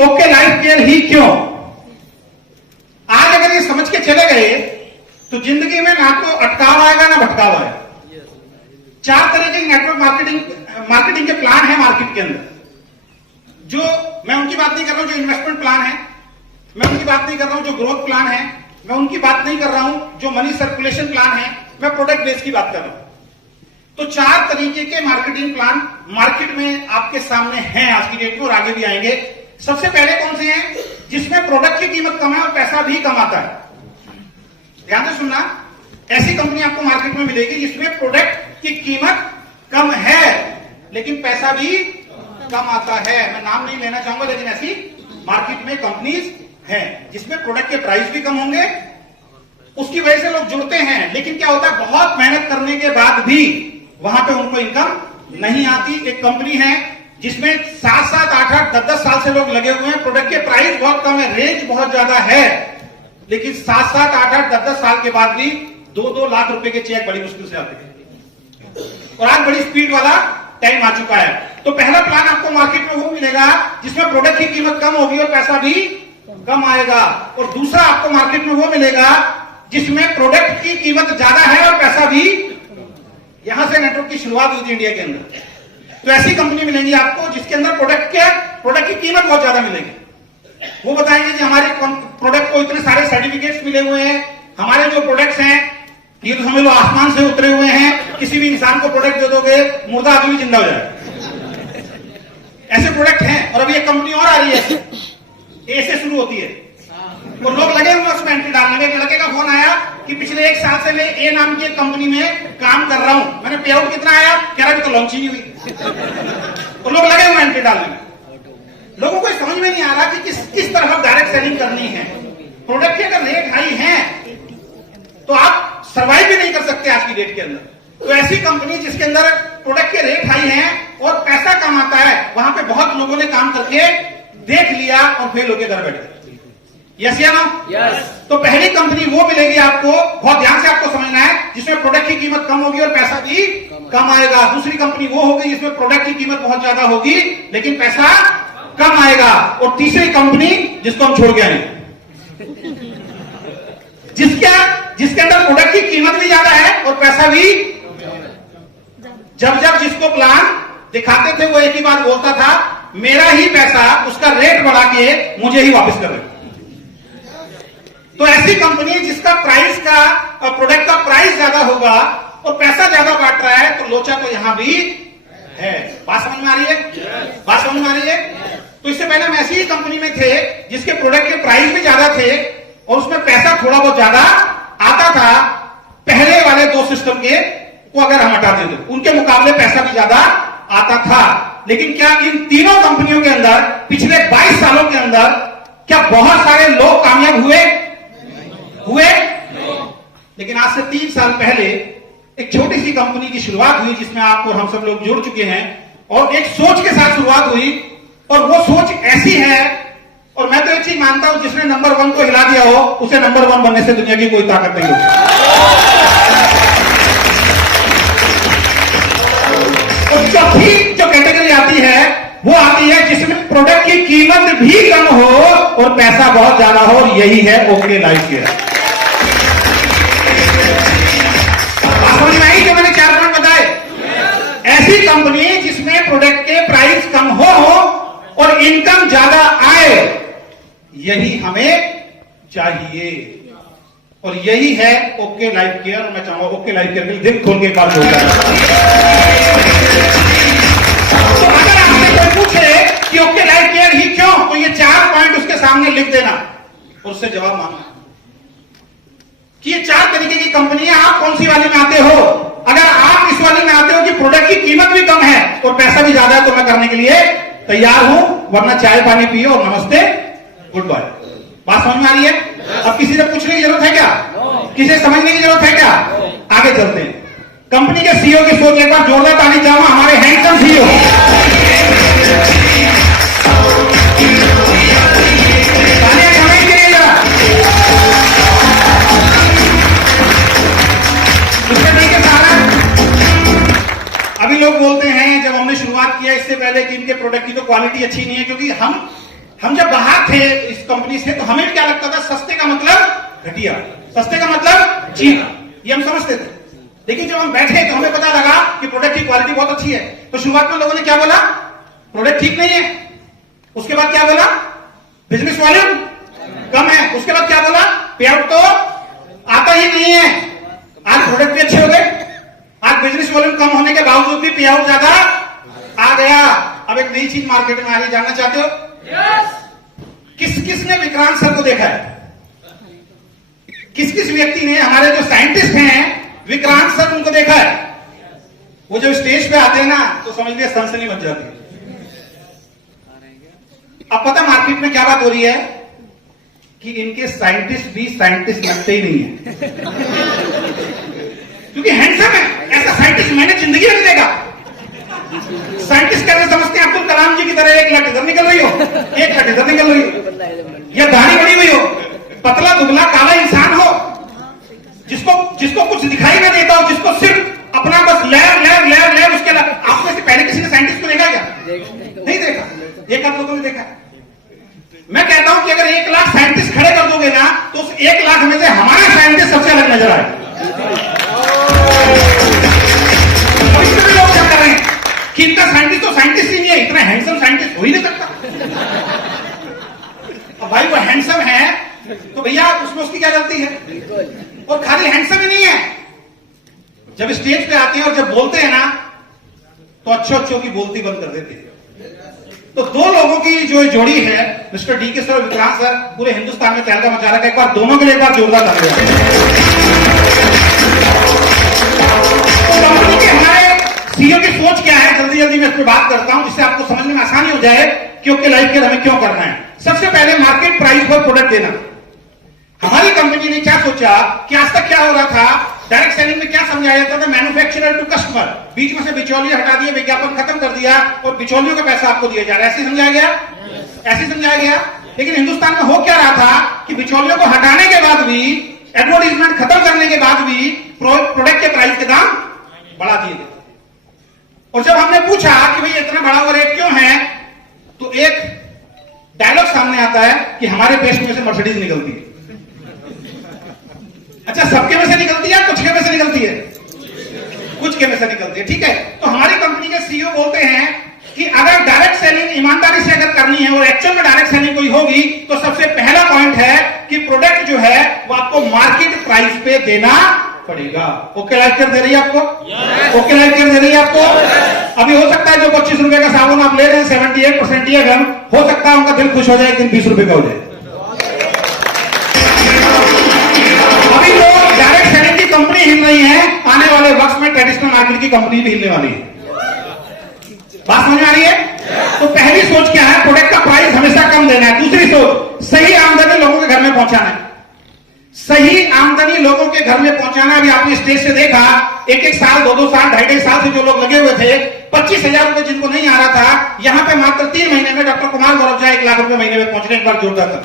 Okay life care ही क्यों? आज अगर ये समझ के चले गए तो जिंदगी में ना तो अटकाव आएगा ना भटकाव आएगा। 4 तरह के नेटवर्क मार्केटिंग के प्लान है मार्केट के अंदर। जो मैं उनकी बात नहीं कर रहा हूं जो इन्वेस्टमेंट प्लान है, मैं उनकी बात नहीं कर रहा हूं जो ग्रोथ प्लान है, मैं उनकी बात नहीं कर रहा हूं जो मनी सर्कुलेशन प्लान है, मैं प्रोडक्ट बेस की बात कर रहा हूं। तो 4 तरीके के मार्केटिंग प्लान मार्केट में आपके सामने हैं आज की डेट में और आगे भी आएंगे। सबसे पहले कौन से हैं? जिसमें प्रोडक्ट की कीमत कम है और पैसा भी कम आता है। ध्यान से सुनना, ऐसी कंपनी आपको मार्केट में मिलेगी जिसमें प्रोडक्ट की कीमत कम है लेकिन पैसा भी कम आता है। मैं नाम नहीं लेना चाहूंगा लेकिन ऐसी मार्केट में कंपनीज हैं जिसमें प्रोडक्ट के प्राइस भी कम होंगे, उसकी वजह से लोग जुड़ते हैं, लेकिन क्या होता है बहुत मेहनत करने के बाद भी वहां पे उनको इनकम नहीं आती। एक कंपनी है जिसमें 7-7, 8-8, 10-10 साल से लोग लगे हुए हैं, प्रोडक्ट के प्राइस बहुत कम है, रेंज बहुत ज्यादा है, लेकिन 7-7, 8-8, 10-10 साल के बाद भी 2-2 लाख रुपए के चेक बड़ी मुश्किल से आते हैं। और आज बड़ी स्पीड वाला टाइम आ चुका है। तो पहला प्लान आपको मार्केट में वो मिलेगा जिसमें प्रोडक्ट की कीमत कम होगी और पैसा भी कम आएगा। और दूसरा आपको मार्केट में वो मिलेगा जिसमें प्रोडक्ट की कीमत ज्यादा है और पैसा भी। यहां से नेटवर्क की शुरुआत हुई थी इंडिया के अंदर। तो ऐसी कंपनी मिलेंगी आपको जिसके अंदर प्रोडक्ट की कीमत बहुत ज्यादा मिलेगी। वो बताएंगे कि हमारे प्रोडक्ट को इतने सारे सर्टिफिकेट्स मिले हुए हैं, हमारे जो प्रोडक्ट्स हैं ये तो समझ लो आसमान से उतरे हुए हैं, किसी भी इंसान को प्रोडक्ट दे दोगे मुर्दा आदमी जिंदा हो जाएगा। ऐसे प्रोडक्ट हैं। और अभी एक कंपनी और आ रही है, ए से शुरू होती है, और लोग लगे हुए उसमें एंट्री डालने में। एक लड़के का फोन आया कि पिछले 1 साल से मैं ए नाम की एक कंपनी में काम कर रहा हूं, मैंने पे आउट कितना आया, कह रहा अभी तो लॉन्च ही नहीं हुई। और लोग लगे हुए एंट्री डालने में। लोगों को समझ में नहीं आ रहा कि किस तरफ डायरेक्ट सेलिंग करनी है। प्रोडक्ट के अगर रेट हाई है तो आप सर्वाइव भी नहीं कर सकते आज की डेट के अंदर। तो ऐसी कंपनी जिसके अंदर प्रोडक्ट के रेट हाई हैं और पैसा कम आता है, वहां पे बहुत लोगों ने काम करके देख लिया और फेल होकर घर बैठ गए। यस या नो? यस। तो पहली कंपनी वो मिलेगी आपको, बहुत ध्यान से आपको समझना है, जिसमें प्रोडक्ट की कीमत कम होगी और पैसा भी कम आएगा। दूसरी कंपनी वो होगी जिसमें प्रोडक्ट की कीमत बहुत ज्यादा होगी लेकिन पैसा कम आएगा। और तीसरी कंपनी जिसको हम छोड़ गए हैं, जिसके अंदर प्रोडक्ट की कीमत भी ज्यादा है और पैसा भी। जब जिसको प्लान दिखाते थे वो एक ही बात बोलता था, मेरा ही पैसा उसका रेट बढ़ा के मुझे ही वापस कर दे। तो ऐसी कंपनी जिसका प्राइस का और प्रोडक्ट का प्राइस ज्यादा होगा और पैसा ज्यादा बांट रहा है, तो लोचा तो यहां भी है। बात समझ में आ रही है? बात समझ में आ रही है? तो इससे पहले हम ऐसी ही कंपनी में थे जिसके प्रोडक्ट के प्राइस भी ज्यादा थे और उसमें पैसा थोड़ा बहुत ज्यादा आता था। पहले वाले 2 सिस्टम के को अगर हम हटाते थे, उनके मुकाबले पैसा भी ज्यादा आता था। लेकिन क्या इन तीनों कंपनियों के अंदर पिछले 22 सालों के अंदर क्या बहुत सारे लोग कामयाब हुए? लेकिन आज से 3 साल पहले एक छोटी सी कंपनी की शुरुआत हुई जिसमें आप और हम सब लोग जुड़ चुके हैं, और एक सोच के साथ शुरुआत हुई। और वो सोच ऐसी है, और मैं तो एक चीज मानता हूं, जिसने नंबर 1 को हिला दिया हो उसे नंबर 1 बनने से दुनिया की कोई ताकत नहीं होती। और चौथी जो कैटेगरी आती है वो आती है जिसमें प्रोडक्ट की कीमत भी कम हो और पैसा बहुत ज्यादा हो, और यही है ओके लाइफ केयर। समझ में आई जो मैंने 4 पॉइंट बताए? ऐसी कंपनी जिसमें प्रोडक्ट के प्राइस कम हो और इनकम ज्यादा आए, यही हमें चाहिए। और यही है ओके लाइफ केयर। मैं चाहूंगा ओके लाइफ केयर के लिए दिल खोल के एक बार बोल रहा। तो अगर आपसे कोई पूछे कि ओके लाइफ केयर ही क्यों, तो ये 4 पॉइंट उसके सामने लिख देना और उससे जवाब मांगना कि ये 4 तरीके की कंपनियां, आप कौन सी वाली में आते हो। अगर आप इस वाली में आते हो कि प्रोडक्ट की कीमत भी कम है और पैसा भी ज्यादा है, तो मैं करने के लिए तैयार हूं, वरना चाय पानी पियो और नमस्ते गुड बाय। बात समझ में आ रही है? अब किसी से पूछने की जरूरत है क्या? किसी से समझने की जरूरत है क्या? आगे चलते हैं। कंपनी के सीईओ की सोच एक बार जोरदार ताली चाहूंगा, हमारे हैंडसम सीईओ। तालियां कमाएंगे जरा। अभी लोग बोलते हैं, जब हमने शुरुआत किया इससे पहले, कि इनके प्रोडक्ट की तो क्वालिटी अच्छी नहीं है, क्योंकि हम जब बाहर थे इस कंपनी से तो हमें क्या लगता था, सस्ते का मतलब घटिया, सस्ते का मतलब चीप, ये हम समझते थे। लेकिन जब हम बैठे तो हमें पता लगा कि प्रोडक्ट की क्वालिटी बहुत अच्छी है। तो शुरुआत में लोगों ने क्या बोला, प्रोडक्ट ठीक नहीं है। उसके बाद क्या बोला, बिजनेस वॉल्यूम कम है। उसके बाद क्या बोला, पे आउट तो आता ही नहीं है। आज प्रोडक्ट भी अच्छे हो गए, आज बिजनेस वॉल्यूम कम होने के बावजूद भी पे आउट ज्यादा आ गया। अब एक नई चीज मार्केट में आ रही, जानना चाहते हो? किस किस ने विक्रांत सर को देखा है? किस किस व्यक्ति ने, हमारे जो साइंटिस्ट हैं विक्रांत सर, उनको देखा है? वो जब स्टेज पे आते हैं ना तो समझ लिया सनसनी मच जाती है। अब पता मार्केट में क्या बात हो रही है कि इनके साइंटिस्ट भी साइंटिस्ट लगते ही नहीं है क्योंकि हैंडसम है। ऐसा साइंटिस्ट मैंने जिंदगी में नहीं देखा। साइंटिस्ट कैसे समझते हैं, अब्दुल कलाम जी की तरह एक लट इधर निकल रही हो, एक लट इधर निकल रही हो, या दाढ़ी बड़ी हुई हो, पतला दुबला काला इंसान हो, जिसको कुछ दिखाई ना देता हो, जिसको सिर्फ अपना बस लैब उसके अलावा। आप में से पहले किसी ने साइंटिस्ट को देखा क्या? नहीं देखा। एक आध लोगों ने देखा। मैं कहता हूं कि अगर 1 लाख साइंटिस्ट खड़े कर दोगे ना तो उस 1 लाख में से हमारा साइंटिस्ट सबसे अलग नजर आए। इसमें भी लोग क्या कर रहे हैं कि इनका साइंटिस्ट तो साइंटिस्ट ही नहीं है, इतना हैंडसम साइंटिस्ट हो ही नहीं सकता। अब भाई वो हैंडसम है तो भैया उसमें उसकी क्या गलती है? और खाली हैंडसम ही नहीं है, जब स्टेज पे आते हैं और जब बोलते हैं ना तो अच्छों की बोलती बंद कर देते हैं। तो 2 लोगों की जो जोड़ी है, मिस्टर डीके सर और विक्रांत सर, पूरे हिंदुस्तान में तहलका मचा रहा है। एक बार दोनों के लिए एक बार जोरदार तालियां। तो कंपनी के हमारे सीईओ की सोच क्या है, जल्दी जल्दी मैं इस पर बात करता हूं जिससे आपको समझने में आसानी हो जाए कि ओके लाइफ केयर हमें क्यों करना है। सबसे पहले मार्केट प्राइस पर प्रोडक्ट देना। हमारी कंपनी ने क्या सोचा कि आज तक क्या हो रहा था, डायरेक्ट सेलिंग में क्या समझाया जाता था, मैन्युफैक्चरर टू कस्टमर, बीच में से बिचौलिए हटा दिए, विज्ञापन खत्म कर दिया और बिचौलियों का पैसा आपको दिया जा रहा है। ऐसे समझाया गया, ऐसे समझाया गया। लेकिन हिंदुस्तान में हो क्या रहा था कि बिचौलियों को हटाने के बाद भी, एडवर्टाइजमेंट खत्म करने के बाद भी प्रोडक्ट के प्राइस के दाम बढ़ा दिए गए। और जब हमने पूछा कि भाई इतना बड़ा हुआ रेट क्यों है, तो एक डायलॉग सामने आता है कि हमारे पेस्ट में से मर्सिडीज निकलती है। अच्छा, सबके में से निकलती है, कुछ के में से निकलती है, कुछ के में से निकलती है, ठीक है। तो हमारी कंपनी के सीईओ बोलते हैं कि अगर डायरेक्ट सेलिंग ईमानदारी से अगर करनी है और एक्चुअल में डायरेक्ट सेलिंग कोई होगी तो सबसे पहला पॉइंट है कि प्रोडक्ट जो है वो आपको मार्केट प्राइस पे देना पड़ेगा। ओके लाइक कर दे रही है आपको? ओके लाइक कर दे रही है आपको? अभी हो सकता है जो 25 रुपए का साबुन आप ले रहे हैं 78% ईएम, हो सकता है उनका दिल खुश हो जाए एक दिन 20 रुपए का हो जाए। अभी तो डायरेक्ट सेलिंग की कंपनी हिल रही है, आने वाले वक्त में ट्रेडिशनल मार्केट की कंपनी भी हिलने वाली है। बात समझ में आ रही है? तो पहली सोच क्या है, प्रोडक्ट का प्राइस हमेशा कम देना है। दूसरी सोच, सही आमदनी लोगों के घर में पहुंचाना है। सही आमदनी लोगों के घर में पहुंचाना। अभी आपने स्टेज से देखा, 1-1 साल, 2-2 साल, 2.5 साल से जो लोग लगे हुए थे, 25,000 रुपए जिनको नहीं आ रहा था, यहां पे मात्र 3 महीने में डॉक्टर कुमार गौरव 1 लाख रुपए महीने में पहुंचने। एक बार जोरदार था।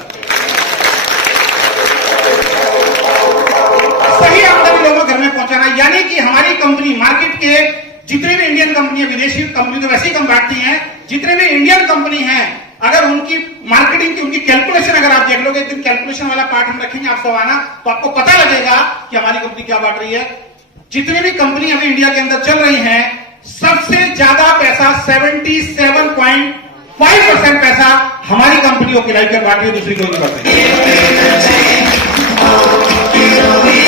सही आमदनी लोगों के घर में पहुंचाना, यानी कि हमारी कंपनी मार्केट के जितने भी इंडियन कंपनी है, विदेशी कंपनी तो वैसे ही कम बांटती हैं, जितने भी इंडियन कंपनी है, अगर उनकी मार्केटिंग की उनकी कैलकुलेशन अगर आप देख लोगे, एक दिन कैलकुलेशन वाला पार्ट हम रखेंगे आप सब आना, तो आपको पता लगेगा कि हमारी कंपनी क्या बांट रही है। जितनी भी कंपनी अभी इंडिया के अंदर चल रही है, सबसे ज्यादा पैसा 77.5% पैसा हमारी कंपनी ओके लाइफ केयर बांट रही है, दूसरी कोई नहीं बांट रही।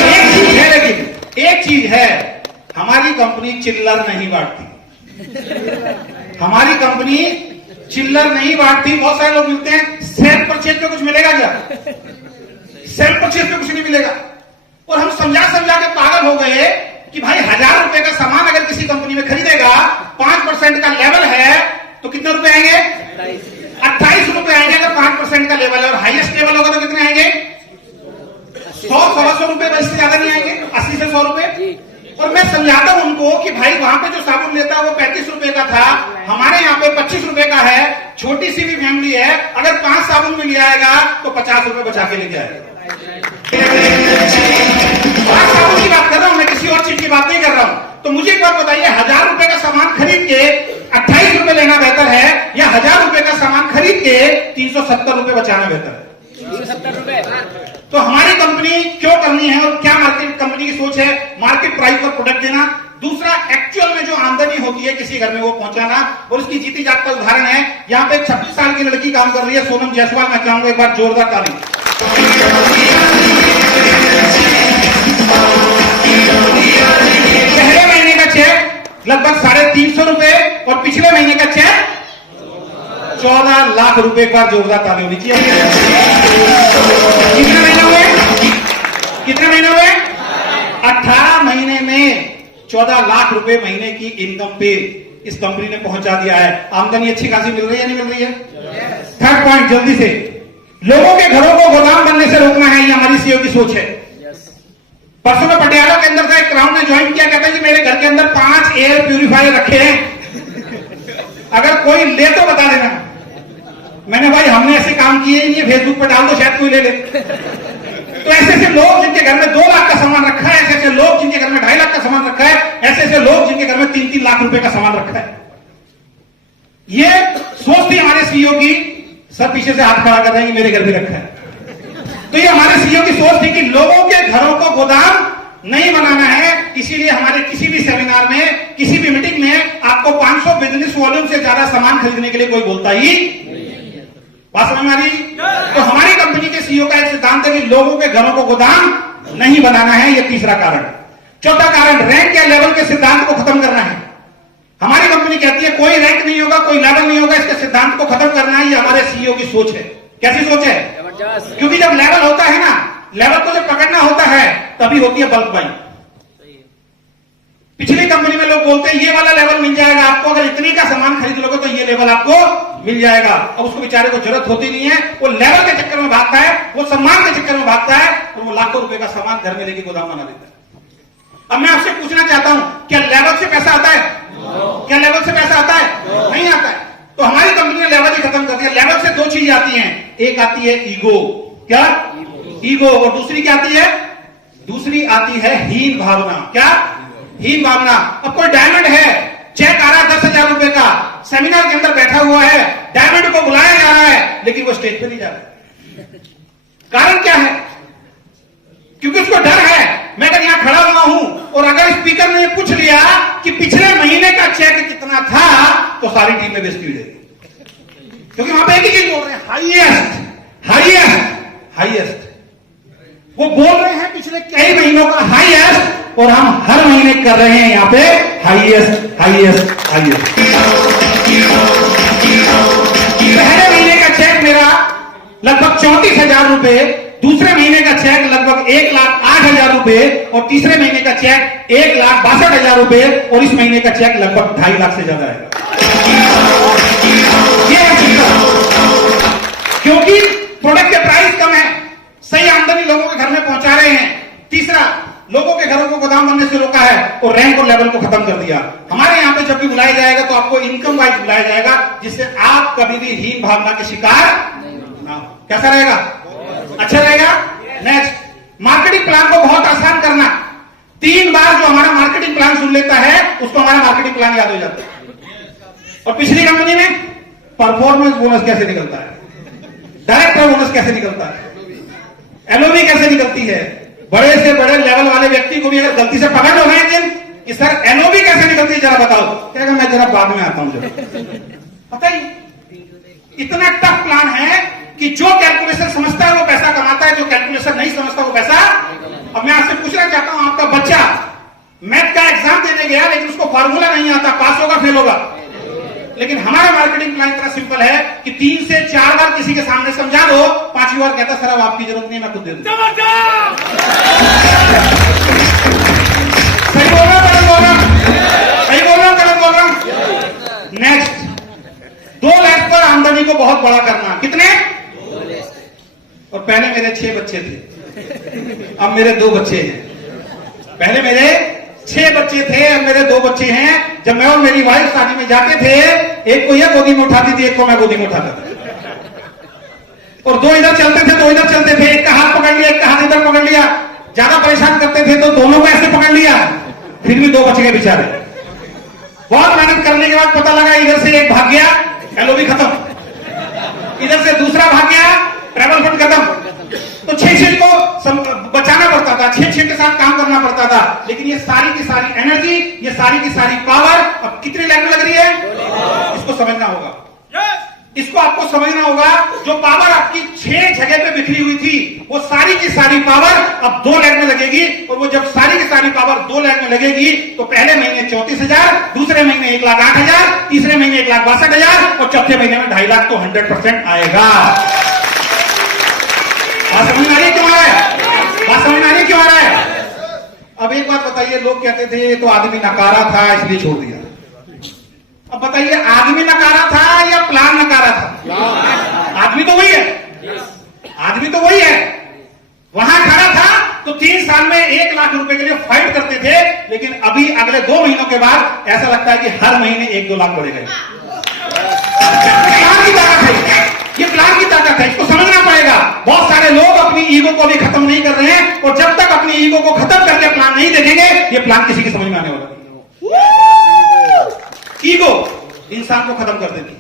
एक चीज है, लेकिन एक चीज है, हमारी कंपनी चिल्लर नहीं बांटती। हमारी कंपनी चिल्लर नहीं बांटती। बहुत सारे लोग मिलते हैं, सेल्फ परचेज पे कुछ मिलेगा क्या? सेल्फ परचेज पे कुछ नहीं मिलेगा। और हम समझा के पागल हो गए कि भाई 1000 रुपए का सामान अगर किसी कंपनी में खरीदेगा, 5% का लेवल है तो कितने रुपए आएंगे? 28 रुपए आएंगे अगर 5% का लेवल है। और हाईएस्ट लेवल होगा तो कितने आएंगे? 100-125 रुपए, इससे ज्यादा नहीं आएंगे, 80 से 100 रुपए। और मैं समझाता हूं उनको कि भाई वहां पे जो साबुन लेता है वो 35 रुपए का था, हमारे यहाँ पे 25 रुपए का है। छोटी सी भी फैमिली है, अगर 5 साबुन भी ले आएगा तो 50 रुपए बचा के लेके आएगा। 5 साबुन की बात कर रहा हूं मैं, किसी और चीज की बात नहीं कर रहा हूं। तो मुझे एक बात बताइए, 1000 रुपए का सामान खरीद के 28 रुपए लेना बेहतर है या 1000 रुपए का सामान खरीद के 370 रुपए बचाना बेहतर है? 370 रुपए। तो हमारी कंपनी क्यों करनी है और क्या मार्केट कंपनी की सोच है? मार्केट प्राइस पर प्रोडक्ट देना। दूसरा, एक्चुअल में जो आमदनी होती है किसी घर में वो पहुंचाना। और इसकी जीती जात का उदाहरण है, यहाँ पे 26 साल की लड़की काम कर रही है, सोनम जायसवाल। मैं चाहूंगा एक बार जोरदार ताली। पहले महीने का चेक लगभग 350 रुपए और पिछले महीने का चेक 14 लाख रुपए का। जोरदार ताली होनी चाहिए। कितने महीने हुए? कितने महीने हुए? 18 महीने में 14 लाख रुपए महीने की इनकम पे इस कंपनी ने पहुंचा दिया है। आमदनी अच्छी खासी मिल रही है, नहीं मिल रही है? थर्ड पॉइंट, जल्दी से, लोगों के घरों को गोदाम बनने से रोकना है। ये हमारी सीईओ की सोच है। परसों में पटियाला के अंदर का एक क्राउड ने ज्वाइन किया, कहता है कि मेरे घर के अंदर 5 एयर प्यूरिफायर रखे हैं, अगर कोई ले तो बता देना। मैंने भाई हमने ऐसे काम किए नहीं है, फेसबुक पर डाल दो शायद कोई ले ले। तो ऐसे ऐसे लोग जिनके घर में 2 लाख का सामान रखा है, ऐसे ऐसे लोग जिनके घर में 2.5 लाख का सामान रखा है, ऐसे ऐसे लोग जिनके घर में 3-3 लाख रुपए का सामान रखा है। ये सोच थी हमारे सीईओ की। सब पीछे से हाथ खड़ा कर रहे हैं कि मेरे घर भी रखा है। तो ये हमारे सीईओ की सोच थी कि लोगों के घरों को गोदाम नहीं बनाना है। इसीलिए हमारे किसी भी सेमिनार में, किसी भी मीटिंग में आपको 500 बिजनेस वॉल्यूम से ज्यादा सामान खरीदने के लिए कोई बोलता ही बात समझ में आ रही? तो हमारी कंपनी के सीईओ का एक सिद्धांत है कि लोगों के घरों को गोदाम नहीं बनाना है। यह तीसरा कारण। चौथा कारण, रैंक या लेवल के सिद्धांत को खत्म करना है। हमारी कंपनी कहती है कोई रैंक नहीं होगा, कोई लेवल नहीं होगा, इसके सिद्धांत को खत्म करना है। ये हमारे सीईओ की सोच है। कैसी सोच है? क्योंकि जब लेवल होता है ना, लेवल को जब पकड़ना होता है तभी होती है बल्क बाइंग। पिछली कंपनी में लोग बोलते हैं ये वाला लेवल मिल जाएगा आपको, अगर इतनी का सामान खरीद लोगे तो ये लेवल आपको मिल जाएगा। अब उसको बेचारे को जरूरत होती नहीं है, वो लेवल के चक्कर में भागता है, वो सम्मान के चक्कर में भागता है, और वो लाखों रुपए का सामान घर में लेके गोदाम बना देता है। अब मैं आपसे पूछना चाहता हूं, क्या लेवल से पैसा आता है? क्या लेवल से पैसा आता है? नहीं आता है। तो हमारी कंपनी ने लेवल ही खत्म कर दिया। लेवल से 2 चीजें आती हैं, एक आती है ईगो। क्या? ईगो। और दूसरी क्या आती है? दूसरी आती है हीन भावना। क्या? हीन भावना। अब कोई डायमंड है, चेक आ रहा है 10,000 रुपए का, सेमिनार के अंदर बैठा हुआ है, डायमंड को बुलाया जा रहा है, लेकिन वो स्टेज पे नहीं जा रहा। कारण क्या है? क्योंकि उसको डर है, मैं अगर यहां खड़ा हुआ हूं और अगर स्पीकर ने पूछ लिया कि पिछले महीने का चेक कितना था, तो सारी टीम में बेइज्जती हो जाएगी। क्योंकि वहां पे एक ही चीज बोल रहे हैं, हाईएस्ट हाईएस्ट हाईएस्ट। वो बोल रहे हैं पिछले कई महीनों का हाईएस्ट, और हम हर महीने कर रहे हैं यहां पे हाईएस्ट हाईएस्ट हाईएस्ट। पहले महीने का चेक मेरा लगभग 34,000 रुपए, दूसरे महीने का चेक लगभग 1,08,000 रुपए, और तीसरे महीने का चेक 1,62,000 रुपए, और इस महीने का चेक लगभग 2.5 लाख से ज्यादा है। क्योंकि प्रोडक्ट के प्राइस कम है, सही आमदनी लोगों के घर में पहुंचा रहे हैं। तीसरा, लोगों के घरों को गोदाम बनने से रोका है और रैंक और लेवल को खत्म कर दिया। हमारे यहां पे जब भी बुलाया जाएगा तो आपको इनकम वाइज बुलाया जाएगा, जिससे आप कभी भी हीन भावना के शिकार ना हो। कैसा रहेगा? अच्छा रहेगा। नेक्स्ट, मार्केटिंग प्लान को बहुत आसान करना। 3 बार जो हमारा मार्केटिंग प्लान सुन लेता है उसको हमारा मार्केटिंग प्लान याद हो जाता है। और पिछली कंपनी में परफॉर्मेंस बोनस कैसे निकलता है, डायरेक्टर बोनस कैसे निकलता है, एलओबी कैसे निकलती है, बड़े से बड़े लेवल वाले व्यक्ति को भी अगर गलती से पकड़ लो ना एक दिन कि सर एलओबी कैसे निकलती है जरा बताओ, कहेगा मैं जरा बाद में आता हूं। जरा पता ही, इतना टफ प्लान है कि जो कैलकुलेशन समझता है वो पैसा कमाता है, जो कैलकुलेशन नहीं समझता वो पैसा। अब मैं आपसे पूछना चाहता हूं, आपका बच्चा मैथ का एग्जाम देने गया लेकिन उसको फॉर्मूला नहीं आता, पास होगा फेल होगा? लेकिन हमारा मार्केटिंग प्लान इतना सिंपल है कि 3 से 4 बार किसी के सामने समझा दो, 5वीं बार कहता सर अब आपकी जरूरत नहीं, मैं खुद दे दूं। सही बोल रहा हूं, गलत बोल रहा हूं? सही बोल रहा हूं, गलत बोल रहा हूं? नेक्स्ट, 2 लाख पर आमदनी को बहुत बड़ा करना। कितने? और पहले मेरे 6 बच्चे थे, अब मेरे 2 बच्चे हैं। पहले मेरे 6 बच्चे थे, अब मेरे 2 बच्चे हैं। जब मैं और मेरी वाइफ शादी में जाते थे, एक को यह गोदी में उठाती थी, एक को मैं गोदी में उठाता था, और 2 इधर चलते थे, 2 इधर चलते थे, एक का हाथ पकड़ लिया, एक का हाथ इधर पकड़ लिया। ज्यादा परेशान करते थे तो दोनों को ऐसे पकड़ लिया, फिर भी 2 बच गए बेचारे। बहुत मेहनत करने के बाद पता लगा इधर से एक भाग गया, एलओबी खत्म, इधर से दूसरा भाग गया, ट्रैवल फंड खत्म। तो 6 को बचाना पड़ता था, 6 के साथ काम करना पड़ता था। लेकिन ये सारी की सारी एनर्जी, ये सारी की सारी पावर अब कितनी लाइन में लग रही है, इसको समझना होगा। इसको आपको समझना होगा। जो पावर आपकी 6 जगह पे बिखरी हुई थी, वो सारी की सारी पावर अब 2 लाइन में लगेगी। और वो जब सारी की सारी पावर 2 लाइन में लगेगी, तो पहले महीने 34,000, दूसरे महीने 1,08,000, तीसरे महीने 1,62,000 और चौथे महीने में 2.5 लाख तो 100% आएगा। बात समझ में आ रही क्यों आ रहा है? बात समझ में आ रही क्यों आ रहा है? अब एक बात बताइए, लोग कहते थे तो आदमी नकारा था इसलिए छोड़ दिया। अब बताइए, आदमी नकारा था या प्लान नकारा था? आदमी तो वही है, आदमी तो वही है। वहां खड़ा था तो 3 साल में 1 लाख रुपए के लिए फाइट करते थे, लेकिन अभी अगले 2 महीनों के बाद ऐसा लगता है कि हर महीने 1-2 लाख बढ़ेगा। प्लान की ताकत है, ये प्लान की ताकत है, इसको समझना पड़ेगा। बहुत सारे लोग अपनी ईगो को भी खत्म नहीं कर रहे हैं, और जब तक अपनी ईगो को खत्म करके प्लान नहीं देखेंगे, ये प्लान किसी की समझ में आने वाला नहीं। ईगो इंसान को खत्म कर देती है।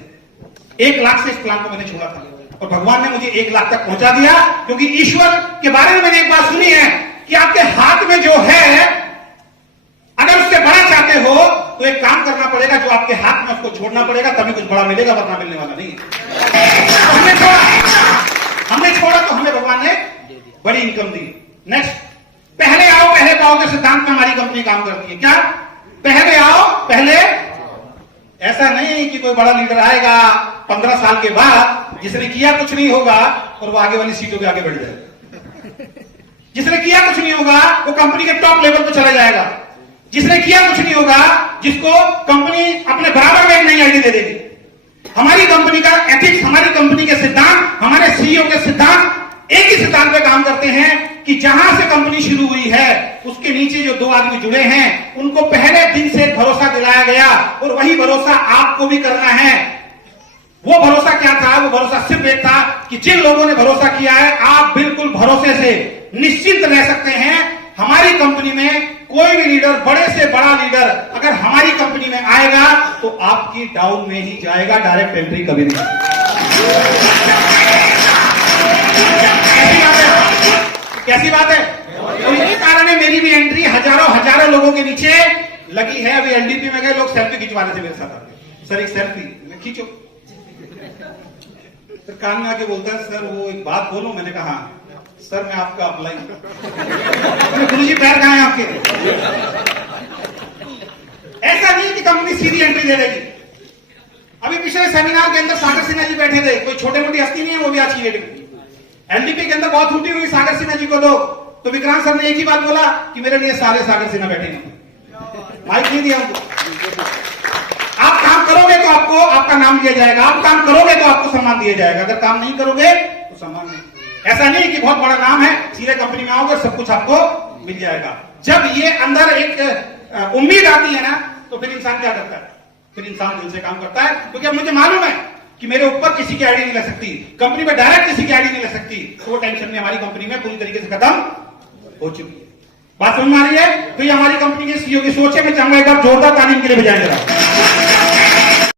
1 लाख से इस प्लान को मैंने छोड़ा था, और भगवान ने मुझे 1 लाख तक पहुंचा दिया, क्योंकि ईश्वर के बारे में मैंने एक बात सुनी है कि आपके हाथ में जो है, अगर उससे बड़ा चाहते हो तो एक काम करना पड़ेगा, जो आपके हाथ में उसको छोड़ना पड़ेगा, तभी कुछ बड़ा मिलेगा, वरना मिलने वाला नहीं। हमने छोड़ा तो हमें भगवान ने बड़ी इनकम दी। नेक्स्ट, पहले आओ पहले पाओ के सिद्धांत में हमारी कंपनी काम करती है। क्या पहले आओ पहले? ऐसा नहीं कि कोई बड़ा लीडर आएगा 15 साल के बाद, जिसने किया कुछ नहीं होगा और वो आगे वाली सीटों पे आगे बढ़ जाएगा। जिसने किया कुछ नहीं होगा वो कंपनी के टॉप लेवल पे चला जाएगा। जिसने किया कुछ नहीं होगा, जिसको कंपनी अपने बराबर में एक नई आईडी दे देगी। हमारी कंपनी का एथिक्स, हमारी कंपनी के सिद्धांत, हमारे सीईओ के सिद्धांत एक ही सिद्धांत पे काम करते हैं कि जहां से कंपनी शुरू हुई है, उसके नीचे जो 2 आदमी जुड़े हैं, उनको पहले दिन से भरोसा दिलाया गया, और वही भरोसा आपको भी करना है। वो भरोसा क्या था? वो भरोसा सिर्फ एक था कि जिन लोगों ने भरोसा किया है, आप बिल्कुल भरोसे से निश्चिंत रह सकते हैं। हमारी कंपनी में कोई भी लीडर, बड़े से बड़ा लीडर अगर हमारी कंपनी में आएगा तो आपकी डाउन में ही जाएगा, डायरेक्ट एंट्री कभी नहीं। कैसी बात है? तो यही कारण है मेरी भी एंट्री हजारों लोगों के नीचे लगी है। अभी एलडीपी में गए, लोग सेल्फी खिंचवाने से मेरे साथ आते, सर एक सेल्फी खींचो। फिर कान में आके बोलता है, सर वो एक बात बोलो। मैंने कहा सर मैं आपका अप्लाई गुरुजी पैर कहां है आपके? ऐसा नहीं कि कंपनी सीधी एंट्री दे देगी। अभी पिछले सेमिनार के अंदर सागर सिन्हा जी बैठे थे, कोई छोटे मोटी हस्ती नहीं है, वो भी आज की डेट में एलडीपी के अंदर बहुत छूटी हुई सागर सिन्हा जी को दो, तो विक्रांत सर ने एक ही बात बोला कि मेरे लिए सारे सागर सिन्हा बैठे हैं, माइक नहीं दिया उनको। आप काम करोगे तो आपको आपका नाम दिया जाएगा, आप काम करोगे तो आपको सम्मान दिया जाएगा, अगर काम नहीं करोगे तो सम्मान नहीं। ऐसा नहीं कि बहुत बड़ा नाम है, सीधे कंपनी में आओगे सब कुछ आपको मिल जाएगा। जब ये अंदर एक उम्मीद आती है ना, तो फिर इंसान क्या करता है? फिर इंसान दिल से काम करता है, क्योंकि अब मुझे मालूम है कि मेरे ऊपर किसी की आईडी नहीं लग सकती, कंपनी में डायरेक्ट किसी की आईडी नहीं लग सकती। तो वो टेंशन में हमारी कंपनी में पूरी तरीके से खत्म हो चुकी है। बात समझ में आ रही है? तो ये हमारी कंपनी के सीईओ की सोच है। मैं चाहूंगा एक बार जोरदार तालीम के लिए बजाएं जरा।